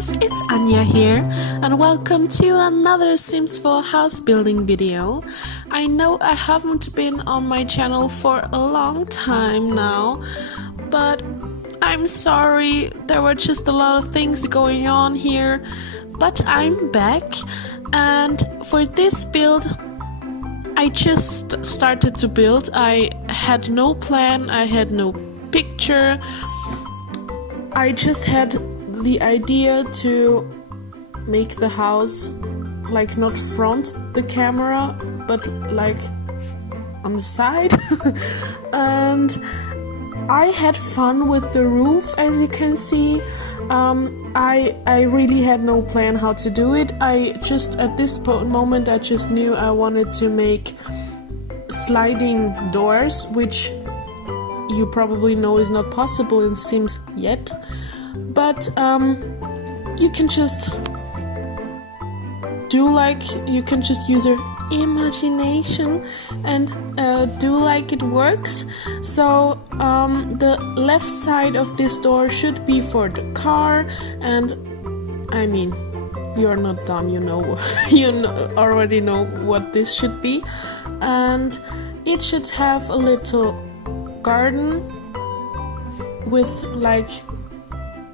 loves, it's Anya here and welcome to another Sims 4 house building video. I know I haven't been on my channel for a long time now, but I'm sorry, there were just a lot of things going on here, but I'm back, and for this build I just started to build. I had no plan, I had no picture, I just had the idea to make the house like not front the camera but like on the side and I had fun with the roof, as you can see. I really had no plan how to do it. I just at this moment I just knew I wanted to make sliding doors, which you probably know is not possible in Sims yet, but you can just use your imagination and do like it works. So the left side of this door should be for the car, and I mean, you're not dumb, you already know what this should be, and it should have a little garden with like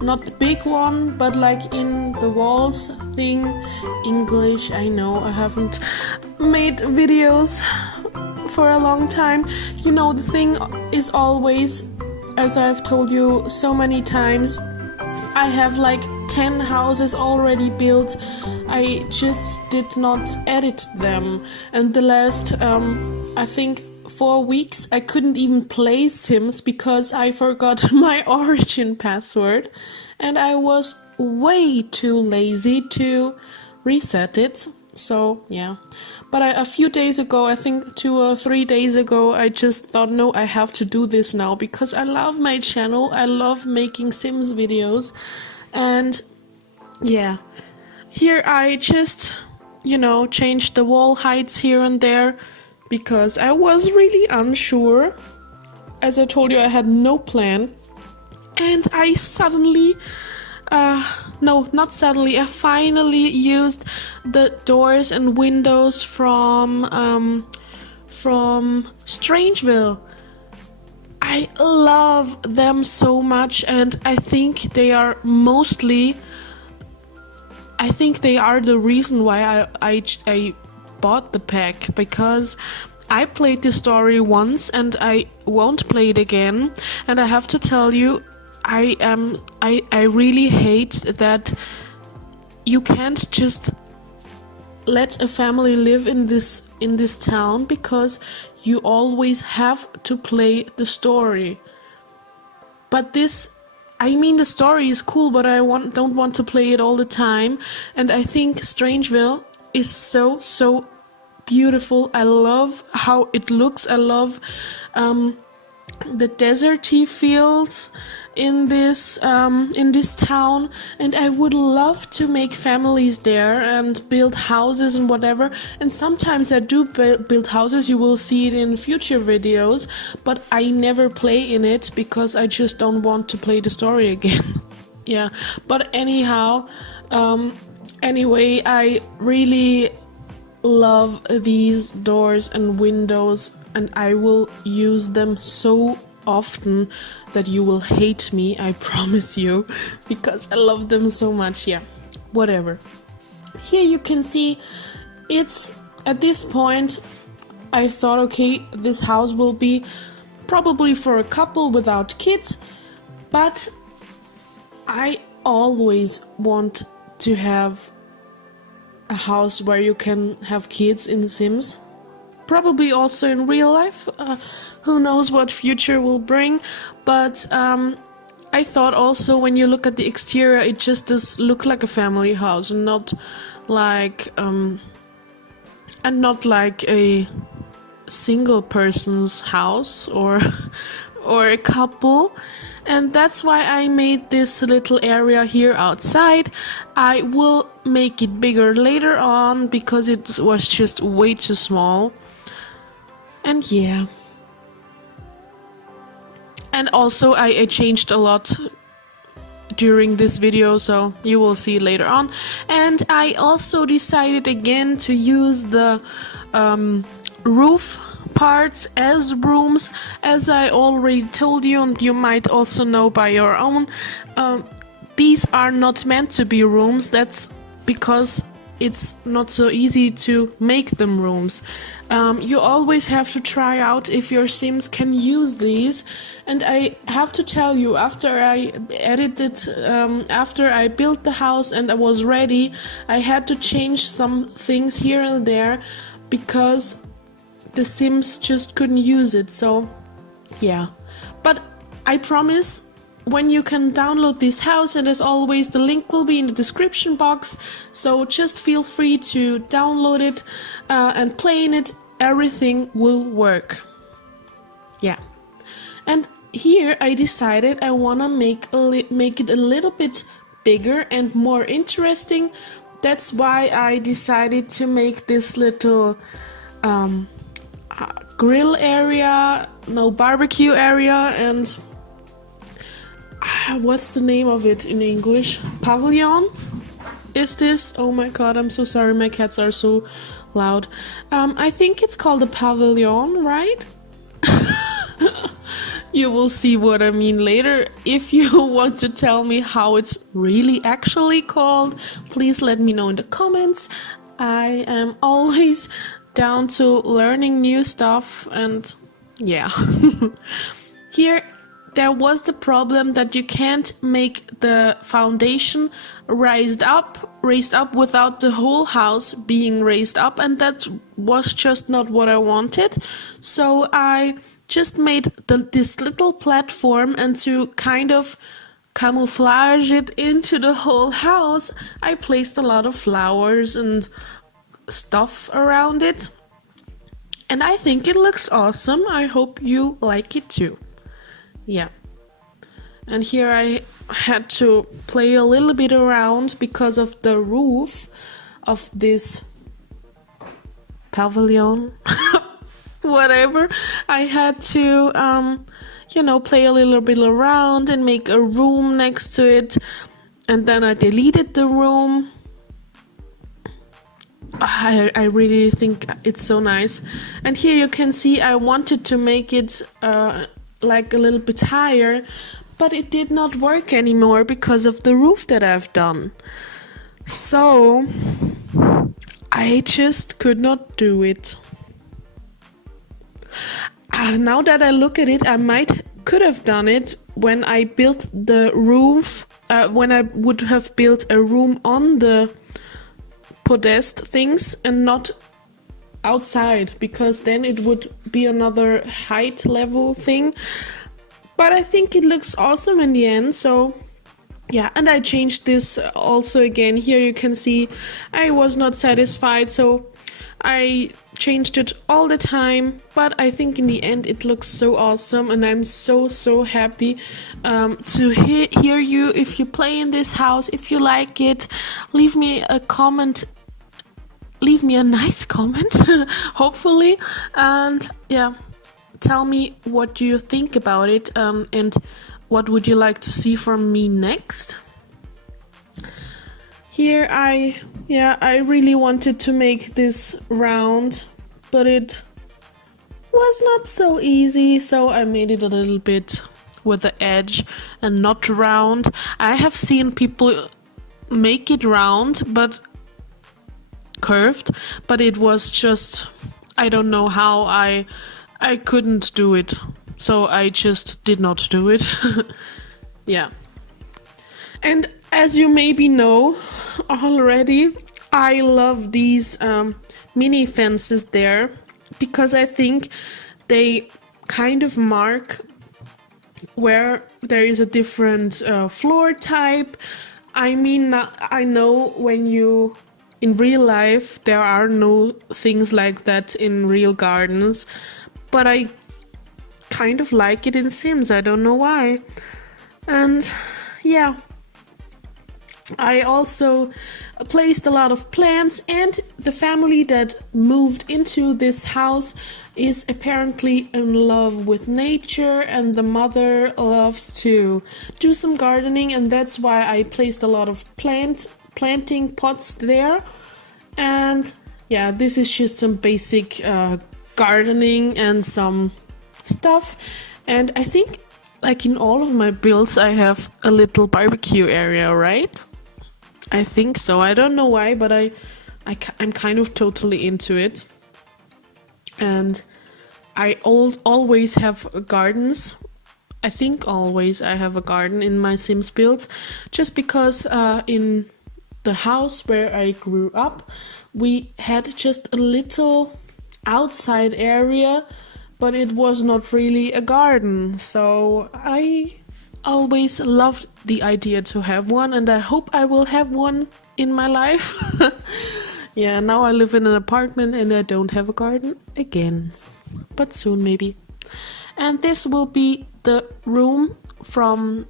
not big one but like in the walls thing. English, I know I haven't made videos for a long time. You know, the thing is always, as I've told you so many times, I have like 10 houses already built. I just did not edit them, and the last I think 4 weeks I couldn't even play Sims because I forgot my origin password and I was way too lazy to reset it. So yeah, but a few days ago, I think 2 or 3 days ago, I just thought, no, I have to do this now because I love my channel, I love making Sims videos. And yeah, here I just, changed the wall heights here and there because I was really unsure. As I told you, I had no plan, and I suddenly I finally used the doors and windows from Strangeville. I love them so much, and I think they are the reason why I bought the pack, because I played the story once and I won't play it again, and I have to tell you, I really hate that you can't just let a family live in this town, because you always have to play the story. But the story is cool, but I don't want to play it all the time, and I think Strangeville is so beautiful. I love how it looks. I love the deserty feels in this town, and I would love to make families there and build houses and whatever. And sometimes I do build houses, you will see it in future videos, but I never play in it because I just don't want to play the story again. Yeah, but anyhow, anyway, I really love these doors and windows, and I will use them so often that you will hate me, I promise you, because I love them so much. Yeah, whatever. Here you can see it's at this point I thought, okay, this house will be probably for a couple without kids, but I always want to have a house where you can have kids in The Sims. Probably also in real life. Who knows what future will bring. But I thought also, when you look at the exterior, it just does look like a family house, and not like a single person's house or a couple. And that's why I made this little area here outside. I will make it bigger later on because it was just way too small. And yeah. And also I changed a lot during this video, so you will see later on. And I also decided again to use the roof parts as rooms, as I already told you, and you might also know by your own. These are not meant to be rooms. That's because it's not so easy to make them rooms. You always have to try out if your Sims can use these. And I have to tell you, after I edited, after I built the house and I was ready, I had to change some things here and there because the Sims just couldn't use it. So yeah, but I promise, when you can download this house, and as always the link will be in the description box, so just feel free to download it and play in it. Everything will work. Yeah. And here I decided I wanna make it a little bit bigger and more interesting. That's why I decided to make this little grill area, no, barbecue area, and what's the name of it in English? Pavilion? Is this? Oh my god, I'm so sorry, my cats are so loud. I think it's called a pavilion, right? You will see what I mean later. If you want to tell me how it's really actually called, please let me know in the comments. I am always down to learning new stuff, and yeah. Here there was the problem that you can't make the foundation raised up without the whole house being raised up, and that was just not what I wanted. So I just made this little platform, and to kind of camouflage it into the whole house, I placed a lot of flowers and stuff around it, and I think it looks awesome. I hope you like it too. Yeah. And here I had to play a little bit around because of the roof of this pavilion. Whatever. I had to play a little bit around and make a room next to it, and then I deleted the room. I really think it's so nice. And here you can see I wanted to make it like a little bit higher, but it did not work anymore because of the roof that I've done. So I just could not do it. Now that I look at it, I could have done it when I built the roof, when I would have built a room on the podest things and not outside, because then it would be another height level thing. But I think it looks awesome in the end, so yeah. And I changed this also again. Here you can see I was not satisfied, so I changed it all the time, but I think in the end it looks so awesome, and I'm so happy to hear you. If you play in this house, if you like it, leave me a comment. Leave me a nice comment, hopefully, and yeah, tell me what you think about it, and what would you like to see from me next. Here I really wanted to make this round, but it was not so easy, so I made it a little bit with the edge and not round. I have seen people make it round, but curved, but it was just, I don't know how, I couldn't do it, so I just did not do it. Yeah. And as you maybe know already, I love these mini fences there, because I think they kind of mark where there is a different floor type. I mean, I know when you in real life there are no things like that in real gardens, but I kind of like it in Sims. I don't know why. And yeah, I also placed a lot of plants, and the family that moved into this house is apparently in love with nature, and the mother loves to do some gardening, and that's why I placed a lot of planting pots there. And yeah, this is just some basic gardening and some stuff. And I think like in all of my builds I have a little barbecue area, right? I think so. I don't know why, but I'm kind of totally into it. And I always have gardens. I think always I have a garden in my Sims builds, just because in the house where I grew up, we had just a little outside area, but it was not really a garden. So I always loved the idea to have one, and I hope I will have one in my life. Yeah, now I live in an apartment and I don't have a garden again, but soon maybe. And this will be the room from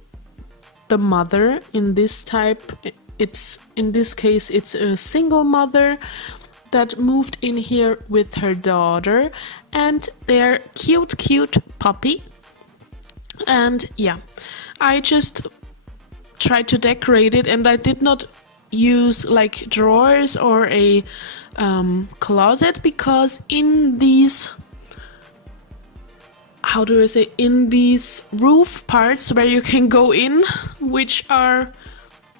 the mother. In this type, in this case it's a single mother that moved in here with her daughter and their cute puppy. And yeah, I just tried to decorate it, and I did not use like drawers or a closet, because in these, how do I say, in these roof parts where you can go in, which are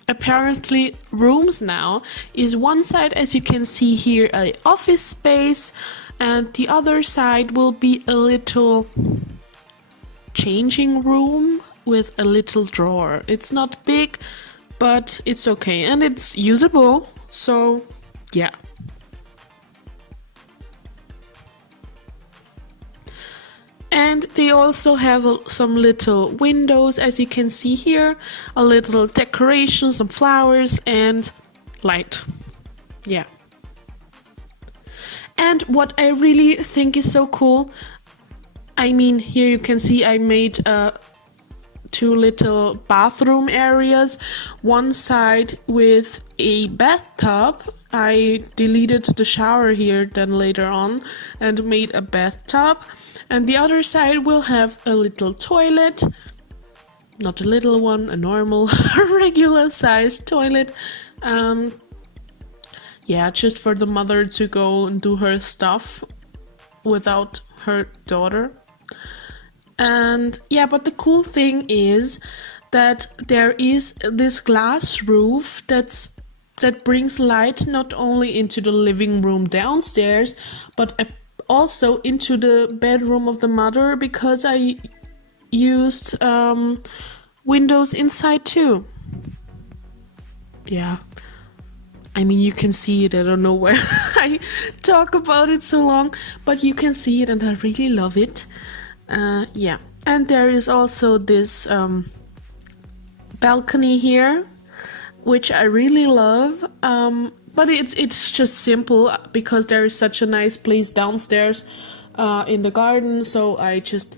apparently rooms now, is one side, as you can see here, a office space, and the other side will be a little changing room with a little drawer. It's not big, but it's okay, and it's usable, so yeah. And they also have some little windows, as you can see here, a little decoration, some flowers and light. Yeah. And what I really think is so cool, I mean, here you can see I made two little bathroom areas. One side with a bathtub. I deleted the shower here then later on and made a bathtub. And the other side will have a little toilet. Not a little one, a normal, regular sized toilet. Yeah, just for the mother to go and do her stuff without her daughter. And yeah, but the cool thing is that there is this glass roof that brings light not only into the living room downstairs, but also into the bedroom of the mother, because I used windows inside too. Yeah. I mean, you can see it. I don't know why I talk about it so long, but you can see it and I really love it. Yeah, and there is also this balcony here, which I really love, but it's just simple because there is such a nice place downstairs in the garden, so I just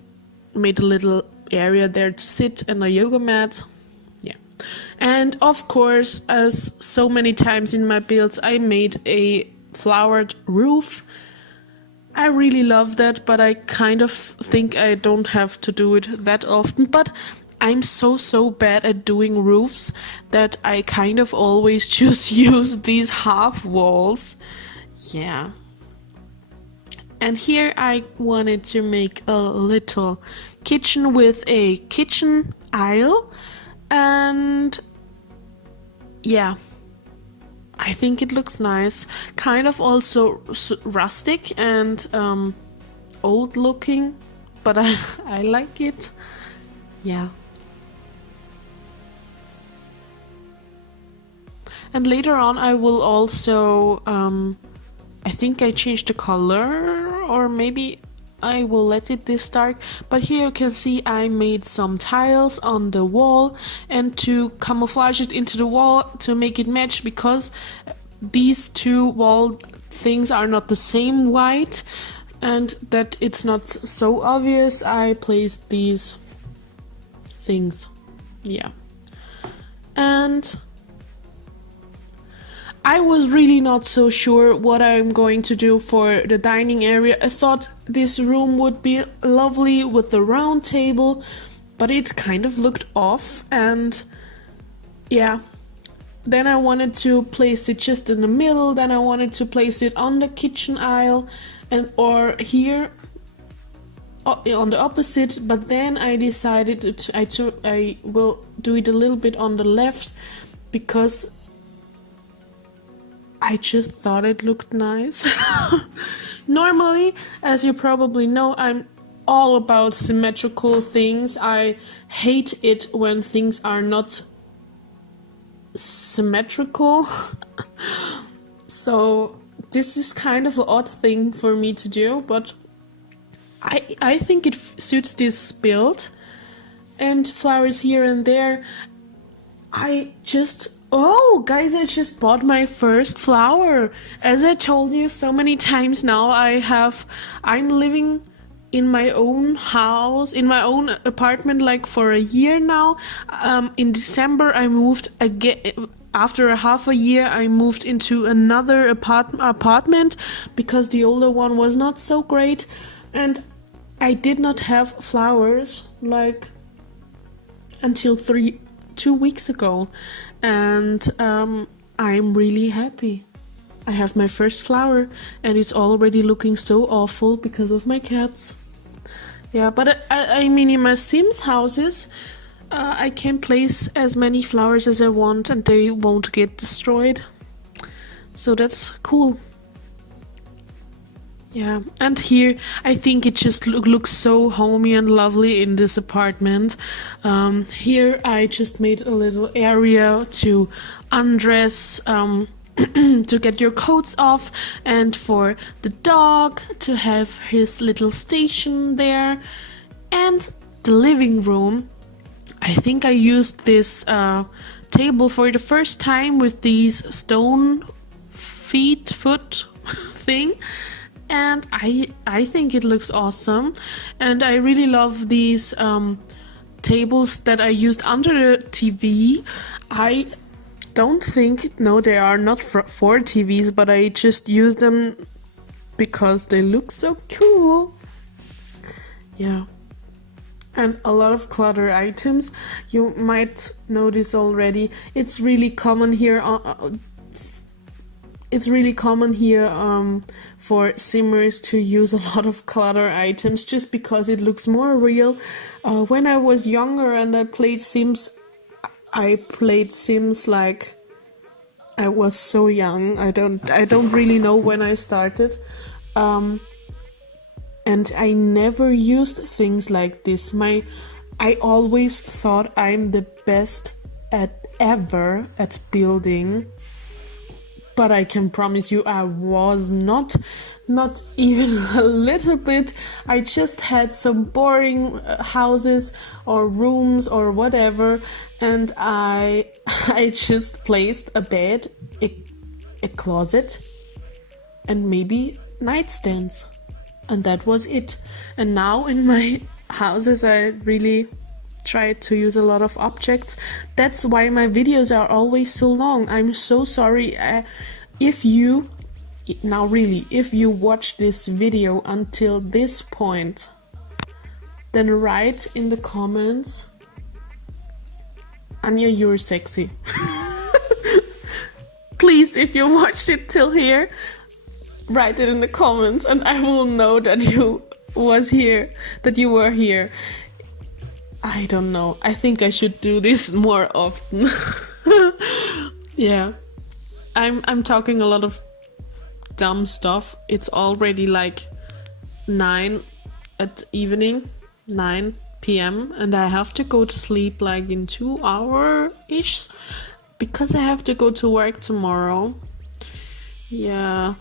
made a little area there to sit and a yoga mat. Yeah, and of course, as so many times in my builds, I made a flowered roof. I really love that, but I kind of think I don't have to do it that often. But I'm so bad at doing roofs that I kind of always just use these half walls. Yeah. And here I wanted to make a little kitchen with a kitchen aisle. And yeah, I think it looks nice. Kind of also rustic and old looking, but I like it. Yeah. And later on I will also, I think I changed the color, or maybe I will let it this dark, but here you can see I made some tiles on the wall, and to camouflage it into the wall to make it match, because these two wall things are not the same white, and that it's not so obvious, I placed these things. Yeah. And I was really not so sure what I'm going to do for the dining area. I thought this room would be lovely with the round table, but it kind of looked off, and yeah. Then I wanted to place it just in the middle, then I wanted to place it on the kitchen aisle and or here on the opposite, but then I decided I will do it a little bit on the left because I just thought it looked nice. Normally, as you probably know, I'm all about symmetrical things. I hate it when things are not symmetrical. So this is kind of an odd thing for me to do, but I think it suits this build. And flowers here and there. Oh guys, I just bought my first flower. As I told you so many times now, I'm living in my own house, in my own apartment, like for a year now. In December I moved again. After half a year I moved into another apartment because the older one was not so great, and I did not have flowers like until 2 weeks ago, and I'm really happy. I have my first flower and it's already looking so awful because of my cats. Yeah, but I mean, in my Sims houses, I can place as many flowers as I want and they won't get destroyed. So that's cool. Yeah, and here I think it just looks so homey and lovely in this apartment. Here I just made a little area to undress, to get your coats off, and for the dog to have his little station there. And the living room, I think I used this table for the first time with these stone foot thing. And I think it looks awesome, and I really love these tables that I used under the TV. I don't think, no, they are not for TVs, but I just use them because they look so cool. Yeah. And a lot of clutter items. You might know this already. It's really common here. For simmers to use a lot of clutter items just because it looks more real. When I was younger and I played Sims like I was so young. I don't really know when I started. And I never used things like this. I always thought I'm the best ever at building. But I can promise you I was not even a little bit. I just had some boring houses or rooms or whatever, and I just placed a bed, a closet, and maybe nightstands, and that was it. And now in my houses I really try to use a lot of objects. That's why my videos are always so long. I'm so sorry. If you watch this video until this point, then write in the comments, Anya, you're sexy. Please, if you watched it till here, write it in the comments and I will know that you were here. I don't know. I think I should do this more often. Yeah. I'm talking a lot of dumb stuff. It's already like 9 p.m. and I have to go to sleep like in 2 hours-ish because I have to go to work tomorrow. Yeah.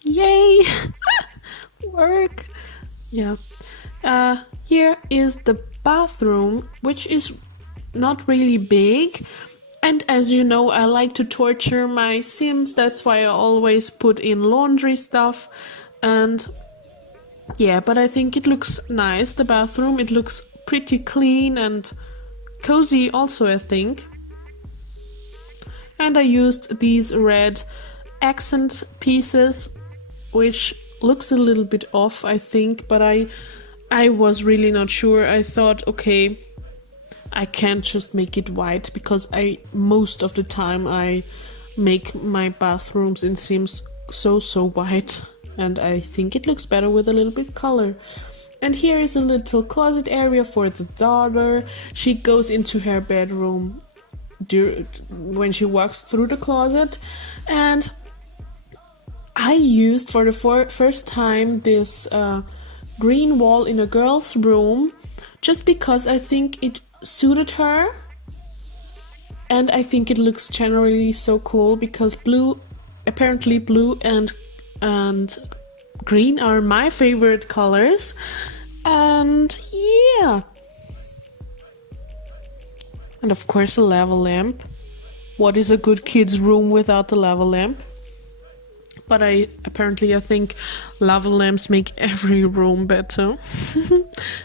Yay! Work! Yeah. Here is the bathroom, which is not really big. And as you know, I like to torture my Sims. That's why I always put in laundry stuff. And yeah, but I think it looks nice, the bathroom. It looks pretty clean and cozy also, I think. and I used these red accent pieces, which looks a little bit off, I think, but I was really not sure. I thought, okay, I can't just make it white, because most of the time I make my bathrooms in Sims so white, and I think it looks better with a little bit color. And here is a little closet area for the daughter. She goes into her bedroom when she walks through the closet, and I used for the first time this green wall in a girl's room, just because I think it suited her, and I think it looks generally so cool, because apparently blue and green are my favorite colors. And yeah, and of course a lava lamp. What is a good kid's room without a lava lamp? But I think lava lamps make every room better.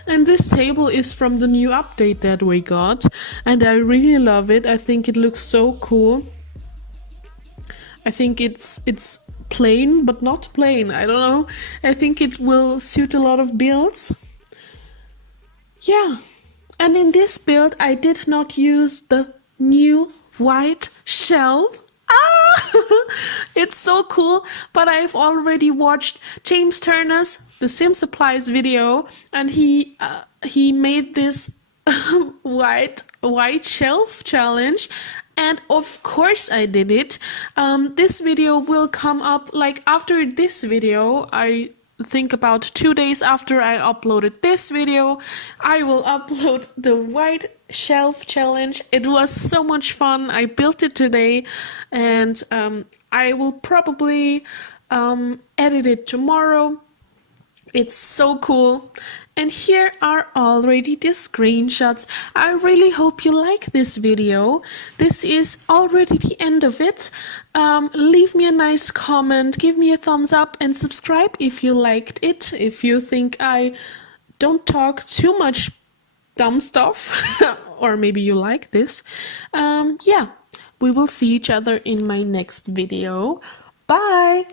And this table is from the new update that we got, and I really love it. I think it looks so cool. I think it's plain, but not plain. I don't know. I think it will suit a lot of builds. Yeah. And in this build, I did not use the new white shelf. It's so cool, but I've already watched James Turner's The Sims Applies video, and he made this white shelf challenge, and of course I did it. This video will come up like after this video. I think about 2 days after I uploaded this video, I will upload the white shelf challenge. It was so much fun. I built it today, and I will probably edit it tomorrow. It's so cool. And here are already the screenshots. I really hope you like this video. This is already the end of it. Leave me a nice comment, give me a thumbs up, and subscribe if you liked it. If you think I don't talk too much dumb stuff, or maybe you like this. Yeah, we will see each other in my next video. Bye!